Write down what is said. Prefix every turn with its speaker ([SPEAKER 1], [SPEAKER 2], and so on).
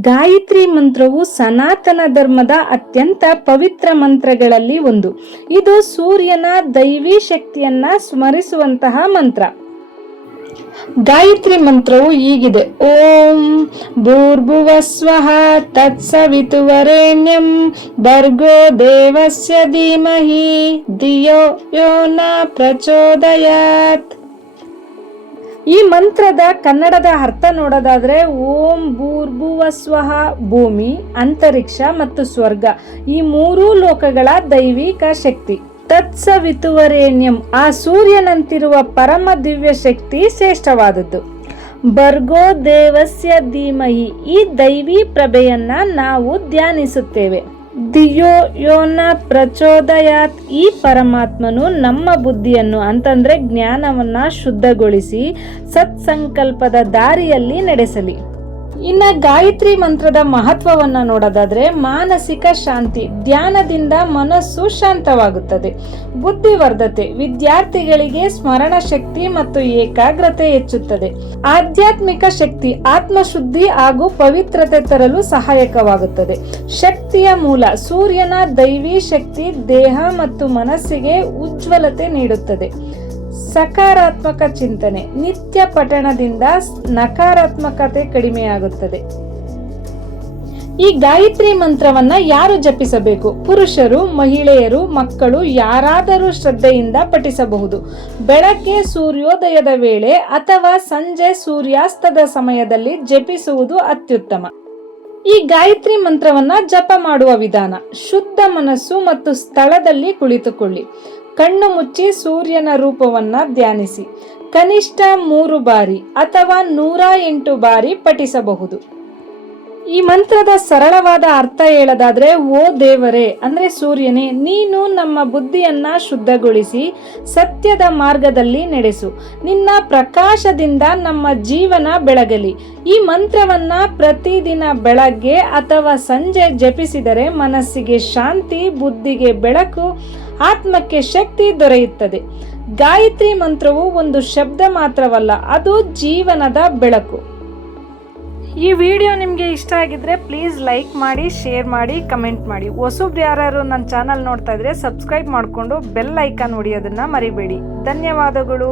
[SPEAKER 1] ಗಾಯತ್ರಿ ಮಂತ್ರವು ಸನಾತನ ಧರ್ಮದ ಅತ್ಯಂತ ಪವಿತ್ರ ಮಂತ್ರಗಳಲ್ಲಿ ಒಂದು. ಇದು ಸೂರ್ಯನ ದೈವಿ ಶಕ್ತಿಯನ್ನ ಸ್ಮರಿಸುವಂತಹ ಮಂತ್ರ. ಗಾಯತ್ರಿ ಮಂತ್ರವು ಹೀಗಿದೆ. ಓಂ ಭೂರ್ಭುವ ಸ್ವಃ ತತ್ಸವಿತುವರೇಣ್ಯಂ ಭರ್ಗೋ ದೇವಸ್ಯ ಧೀಮಹಿ ಧಿಯೋ ಯೋ ನ ಪ್ರಚೋದಯಾತ್. ಈ ಮಂತ್ರದ ಕನ್ನಡದ ಅರ್ಥ ನೋಡೋದಾದ್ರೆ ಓಂ ಭೂರ್ಭುವ ಸ್ವಹ ಭೂಮಿ, ಅಂತರಿಕ್ಷ ಮತ್ತು ಸ್ವರ್ಗ. ಈ ಮೂರೂ ಲೋಕಗಳ ದೈವಿಕ ಶಕ್ತಿ. ತತ್ಸವಿತುವರೇಣ್ಯಂ, ಆ ಸೂರ್ಯನಂತಿರುವ ಪರಮ ದಿವ್ಯ ಶಕ್ತಿ ಶ್ರೇಷ್ಠವಾದದ್ದು. ಬರ್ಗೋ ದೇವಸ್ಯ ಧೀಮಹಿ, ಈ ದೈವಿ ಪ್ರಭೆಯನ್ನ ನಾವು ಧ್ಯಾನಿಸುತ್ತೇವೆ. ದಿಯೋ ಯೋನ ಪ್ರಚೋದಯಾತ್. ಈ ಪರಮಾತ್ಮನು ನಮ್ಮ ಬುದ್ಧಿಯನ್ನು ಅಂತಂದ್ರೆ ಜ್ಞಾನವನ್ನು ಶುದ್ಧಗೊಳಿಸಿ ಸತ್ಸಂಕಲ್ಪದ ದಾರಿಯಲ್ಲಿ ನಡೆಸಲಿ. ಇನ್ನ ಗಾಯತ್ರಿ ಮಂತ್ರದ ಮಹತ್ವವನ್ನ ನೋಡೋದಾದ್ರೆ ಮಾನಸಿಕ ಶಾಂತಿ, ಧ್ಯಾನದಿಂದ ಮನಸ್ಸು ಶಾಂತವಾಗುತ್ತದೆ. ಬುದ್ಧಿವರ್ಧತೆ, ವಿದ್ಯಾರ್ಥಿಗಳಿಗೆ ಸ್ಮರಣ ಶಕ್ತಿ ಮತ್ತು ಏಕಾಗ್ರತೆ ಹೆಚ್ಚುತ್ತದೆ. ಆಧ್ಯಾತ್ಮಿಕ ಶಕ್ತಿ, ಆತ್ಮಶುದ್ಧಿ ಹಾಗೂ ಪವಿತ್ರತೆ ತರಲು ಸಹಾಯಕವಾಗುತ್ತದೆ. ಶಕ್ತಿಯ ಮೂಲ, ಸೂರ್ಯನ ದೈವಿ ಶಕ್ತಿ ದೇಹ ಮತ್ತು ಮನಸ್ಸಿಗೆ ಉಜ್ವಲತೆ ನೀಡುತ್ತದೆ. ಸಕಾರಾತ್ಮಕ ಚಿಂತನೆ ನಿತ್ಯ ಪಠಣದಿಂದ ನಕಾರಾತ್ಮಕತೆ ಕಡಿಮೆಯಾಗುತ್ತದೆ. ಈ ಗಾಯತ್ರಿ ಮಂತ್ರವನ್ನ ಯಾರು ಜಪಿಸಬೇಕು? ಪುರುಷರು, ಮಹಿಳೆಯರು, ಮಕ್ಕಳು ಯಾರಾದರೂ ಶ್ರದ್ಧೆಯಿಂದ ಪಠಿಸಬಹುದು. ಬೆಳಗ್ಗೆ ಸೂರ್ಯೋದಯದ ವೇಳೆ ಅಥವಾ ಸಂಜೆ ಸೂರ್ಯಾಸ್ತದ ಸಮಯದಲ್ಲಿ ಜಪಿಸುವುದು ಅತ್ಯುತ್ತಮ. ಈ ಗಾಯತ್ರಿ ಮಂತ್ರವನ್ನ ಜಪ ಮಾಡುವ ವಿಧಾನ, ಶುದ್ಧ ಮನಸ್ಸು ಮತ್ತು ಸ್ಥಳದಲ್ಲಿ ಕುಳಿತುಕೊಳ್ಳಿ. ಕಣ್ಣು ಮುಚ್ಚಿ ಸೂರ್ಯನ ರೂಪವನ್ನ ಧ್ಯಾನಿಸಿ. ಕನಿಷ್ಠ ಮೂರು ಬಾರಿ ಅಥವಾ ನೂರ ಎಂಟು ಬಾರಿ ಪಠಿಸಬಹುದು. ಈ ಮಂತ್ರದ ಸರಳವಾದ ಅರ್ಥ ಹೇಳೋದಾದ್ರೆ, ಓ ದೇವರೇ, ಅಂದ್ರೆ ಸೂರ್ಯನೇ, ನೀನು ನಮ್ಮ ಬುದ್ಧಿಯನ್ನ ಶುದ್ಧಗೊಳಿಸಿ, ಸತ್ಯದ ಮಾರ್ಗದಲ್ಲಿ ನಡೆಸು. ನಿನ್ನ ಪ್ರಕಾಶದಿಂದ ನಮ್ಮ ಜೀವನ ಬೆಳಗಲಿ. ಈ ಮಂತ್ರವನ್ನ ಪ್ರತಿದಿನ ಬೆಳಗ್ಗೆ ಅಥವಾ ಸಂಜೆ ಜಪಿಸಿದರೆ ಮನಸ್ಸಿಗೆ ಶಾಂತಿ, ಬುದ್ಧಿಗೆ ಬೆಳಕು, ಆತ್ಮಕ್ಕೆ ಶಕ್ತಿ ದೊರೆಯುತ್ತದೆ. ಗಾಯತ್ರಿ ಮಂತ್ರವು ಒಂದು ಶಬ್ದ ಮಾತ್ರವಲ್ಲ, ಅದು ಜೀವನದ ಬೆಳಕು. ಈ ವಿಡಿಯೋ ನಿಮಗೆ ಇಷ್ಟ ಆಗಿದ್ರೆ ಪ್ಲೀಸ್ ಲೈಕ್ ಮಾಡಿ ಶೇರ್ ಮಾಡಿ ಕಮೆಂಟ್ ಮಾಡಿ. ಹೊಸಬ್ರು ಯಾರು ನನ್ನ ಚಾನಲ್ ನೋಡ್ತಾ ಇದ್ರೆ ಸಬ್ಸ್ಕ್ರೈಬ್ ಮಾಡಿಕೊಂಡು ಬೆಲ್ ಐಕಾನ್ ಹೊಡಿಯೋದನ್ನ ಮರಿಬೇಡಿ. ಧನ್ಯವಾದಗಳು.